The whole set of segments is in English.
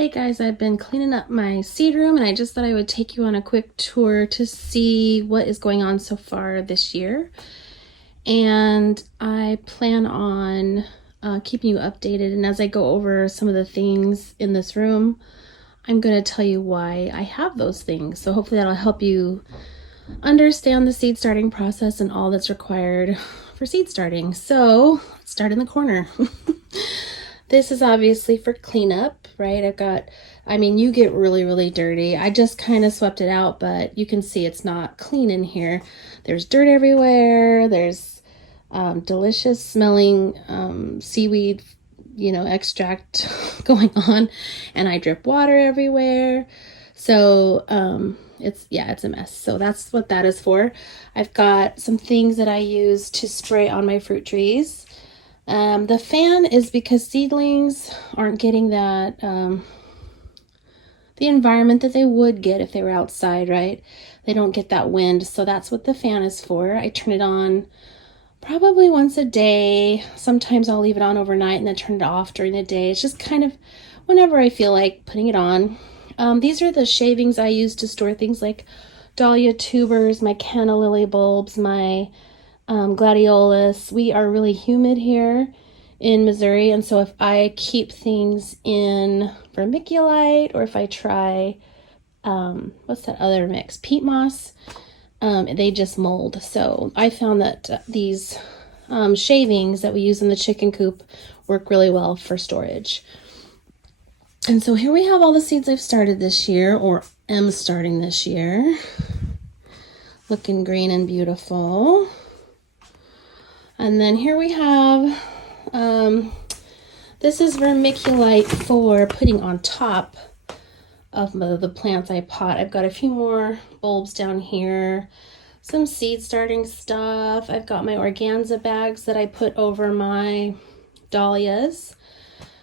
Hey guys, I've been cleaning up my seed room and I just thought I would take you on a quick tour to see what is going on so far this year. And I plan on keeping you updated, and as I go over some of the things in this room, I'm going to tell you why I have those things. So hopefully that'll help you understand the seed starting process and all that's required for seed starting. So let's start in the corner. This is obviously for cleanup, right? You get really dirty. I just kind of swept it out, but you can see it's not clean in here. There's dirt everywhere. There's delicious smelling seaweed, extract going on, and I drip water everywhere. So it's a mess. So that's what that is for. I've got some things that I use to spray on my fruit trees. The fan is because seedlings aren't getting that, the environment that they would get if they were outside, right? They don't get that wind, so that's what the fan is for. I turn it on probably once a day. Sometimes I'll leave it on overnight and then turn it off during the day. It's just kind of whenever I feel like putting it on. These are the shavings I use to store things like dahlia tubers, my canna lily bulbs, my gladiolus. We are really humid here in Missouri, and so if I keep things in vermiculite, or if I try what's that other mix, peat moss, they just mold. So I found that these shavings that we use in the chicken coop work really well for storage. And so here we have all the seeds I've started this year, or am starting this year, looking green and beautiful. And then here we have, this is vermiculite for putting on top of the plants I pot. I've got a few more bulbs down here, some seed starting stuff. I've got my organza bags that I put over my dahlias.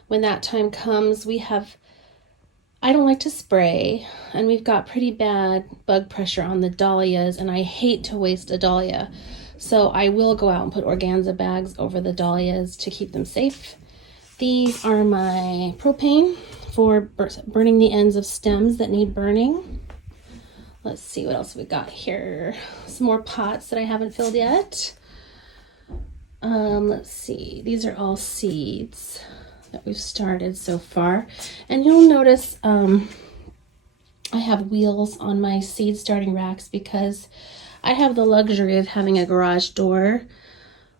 When that time comes, I don't like to spray, and we've got pretty bad bug pressure on the dahlias, and I hate to waste a dahlia. So I will go out and put organza bags over the dahlias to keep them safe. These are my propane for burning the ends of stems that need burning. Let's see what else we got here. Some more pots that I haven't filled yet. Let's see. These are all seeds that we've started so far. And you'll notice I have wheels on my seed starting racks because I have the luxury of having a garage door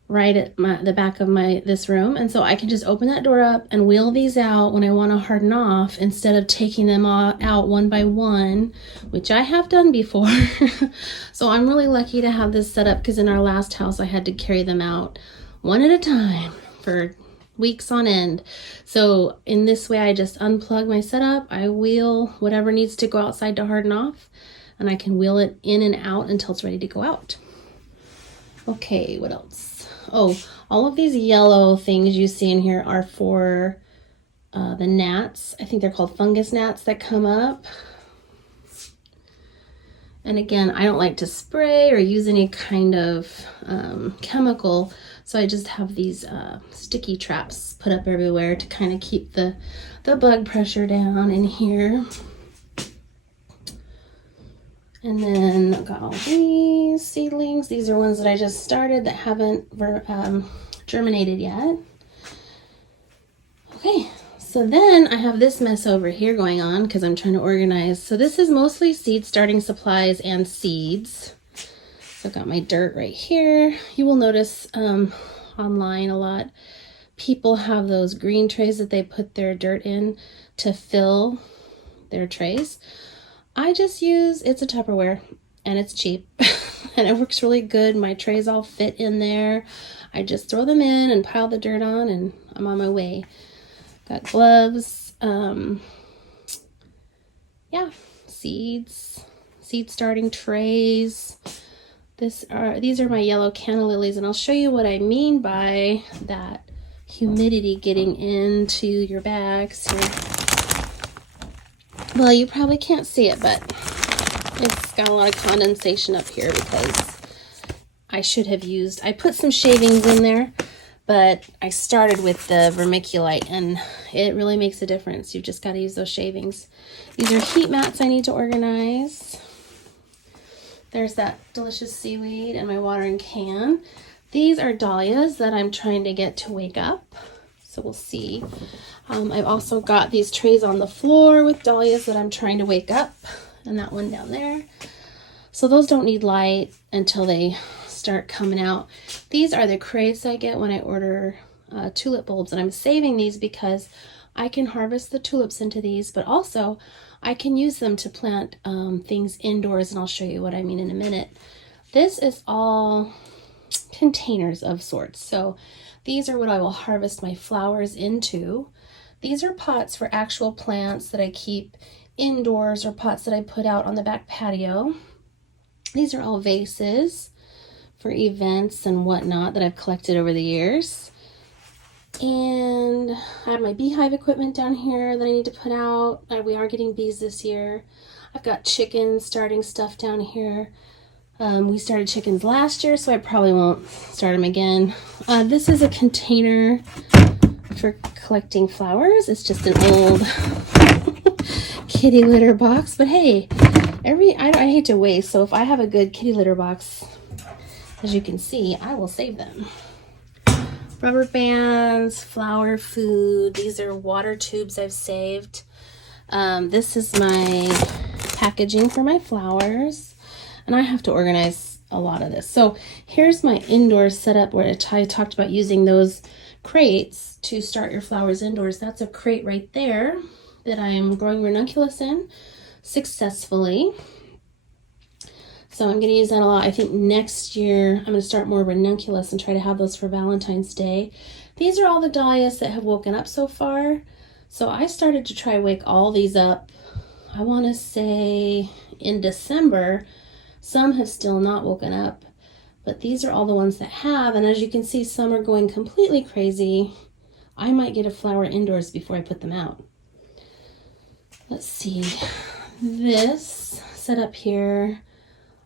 right at the back of this room, and so I can just open that door up and wheel these out when I want to harden off, instead of taking them out one by one, which I have done before. So I'm really lucky to have this set up, because in our last house I had to carry them out one at a time for weeks on end. So in this way I just unplug my setup, I wheel whatever needs to go outside to harden off, and I can wheel it in and out until it's ready to go out. Okay, what else? Oh, all of these yellow things you see in here are for the gnats. I think they're called fungus gnats that come up. And again, I don't like to spray or use any kind of chemical, so I just have these sticky traps put up everywhere to kind of keep the bug pressure down in here. And then I've got all these seedlings. These are ones that I just started that haven't germinated yet. Okay, so then I have this mess over here going on because I'm trying to organize. So this is mostly seed starting supplies and seeds. So I've got my dirt right here. You will notice online a lot, people have those green trays that they put their dirt in to fill their trays. I just it's a Tupperware, and it's cheap and it works really good. My trays all fit in there. I just throw them in and pile the dirt on, and I'm on my way. Got gloves, seed starting trays. These are my yellow canna lilies, and I'll show you what I mean by that humidity getting into your bags here. Well, you probably can't see it, but it's got a lot of condensation up here because I put some shavings in there, but I started with the vermiculite and it really makes a difference. You've just got to use those shavings. These are heat mats I need to organize. There's that delicious seaweed in my watering can. These are dahlias that I'm trying to get to wake up. So we'll see. I've also got these trays on the floor with dahlias that I'm trying to wake up. And that one down there. So those don't need light until they start coming out. These are the crates I get when I order tulip bulbs. And I'm saving these because I can harvest the tulips into these, but also I can use them to plant things indoors, and I'll show you what I mean in a minute. This is all containers of sorts. So these are what I will harvest my flowers into. These are pots for actual plants that I keep indoors or pots that I put out on the back patio. These are all vases for events and whatnot that I've collected over the years. And I have my beehive equipment down here that I need to put out. We are getting bees this year. I've got chickens starting stuff down here. We started chickens last year, so I probably won't start them again. This is a container for collecting flowers. It's just an old kitty litter box, but hey, I hate to waste, so if I have a good kitty litter box, as you can see, I will save them. Rubber bands, flower food. These are water tubes I've saved. This is my packaging for my flowers, and I have to organize a lot of this. So here's my indoor setup where I talked about using those crates to start your flowers indoors. That's a crate right there that I'm growing ranunculus in successfully. So I'm going to use that a lot. I think next year I'm going to start more ranunculus and try to have those for Valentine's Day. These are all the dahlias that have woken up so far. So I started to try wake all these up, I want to say in December. Some have still not woken up, but these are all the ones that have. And as you can see, some are going completely crazy. I might get a flower indoors before I put them out. Let's see. This set up here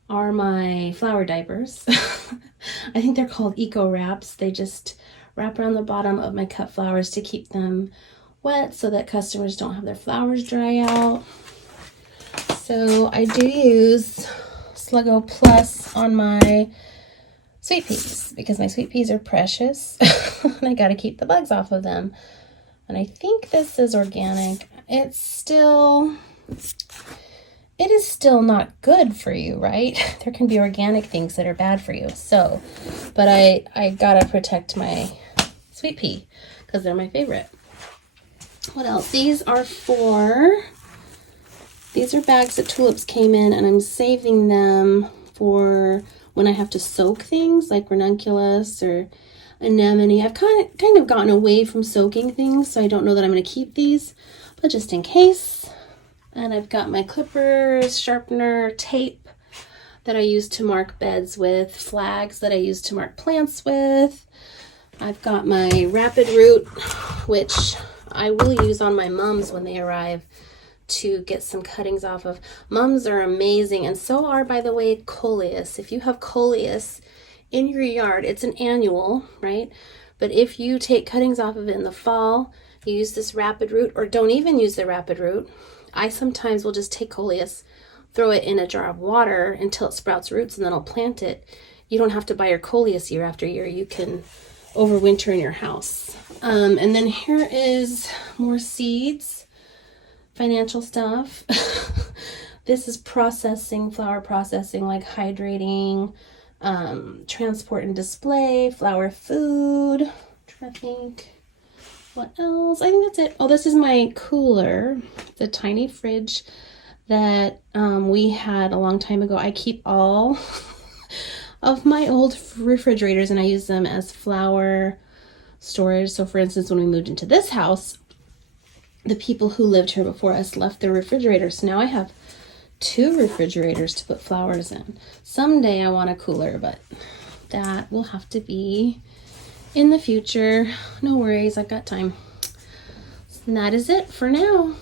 are my flower diapers. I think they're called Eco Wraps. They just wrap around the bottom of my cut flowers to keep them wet so that customers don't have their flowers dry out. So I do use Sluggo Plus on my sweet peas because my sweet peas are precious and I got to keep the bugs off of them. And I think this is organic. It is still not good for you, right? There can be organic things that are bad for you. So, but I gotta protect my sweet pea because they're my favorite. What else? These are bags that tulips came in, and I'm saving them for when I have to soak things like ranunculus or anemone. I've kind of gotten away from soaking things, so I don't know that I'm going to keep these, but just in case. And I've got my clippers, sharpener, tape that I use to mark beds with, flags that I use to mark plants with. I've got my Rapid Root, which I will use on my mums when they arrive to get some cuttings off of. Mums are amazing, and so are, by the way, coleus. If you have coleus in your yard, it's an annual, right? But if you take cuttings off of it in the fall, you use this Rapid Root, or don't even use the Rapid Root. I sometimes will just take coleus, throw it in a jar of water until it sprouts roots, and then I'll plant it. You don't have to buy your coleus year after year. You can overwinter in your house. And then here is more seeds, financial stuff. This is processing, flower processing, like hydrating, transport and display, flower food. I'm trying to think. What else? I think that's it. Oh, this is my cooler. It's a tiny fridge that we had a long time ago. I keep all of my old refrigerators and I use them as flower storage. So for instance, when we moved into this house, the people who lived here before us left their refrigerators. So now I have 2 refrigerators to put flowers in. Someday I want a cooler, but that will have to be in the future. No worries, I've got time. And that is it for now.